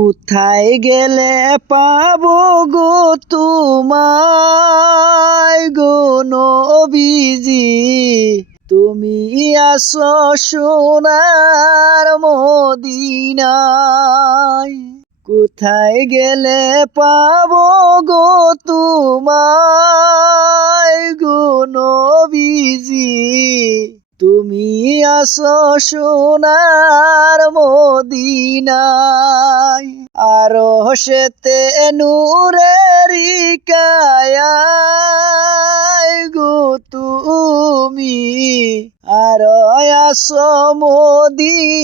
কোথায় গেলে পাবো গো তোমায় গো নবীজি, তুমি আসো সোনার মদিনায়। কোথায় গেলে পাবো গো তোমায় গো নবীজি, তুমি আসো সোনার মদিনায়। আরশেতে নূরেরি কায়ায় গো তুমি, আর আসো মদিনায়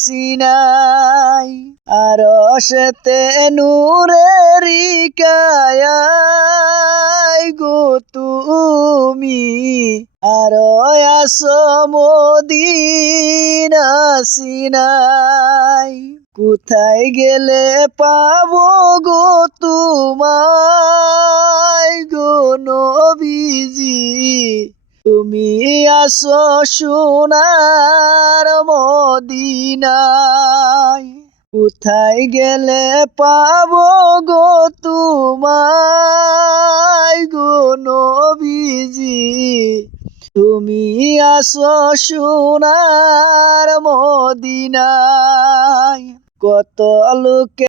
সিনাই। আরশেতে নূরেরি কায়ায় গো তুমি, আর আসো মদিনা সিনাই। কোথায় গেলে পাবো গো তোমায় গো নবীজি, তুমি আসো সোনার মদিনায়। কোথায় গেলে পাবো গো তোমায় গো নবীজি, তুমি আসো সোনার মদিনায়। কত লোকে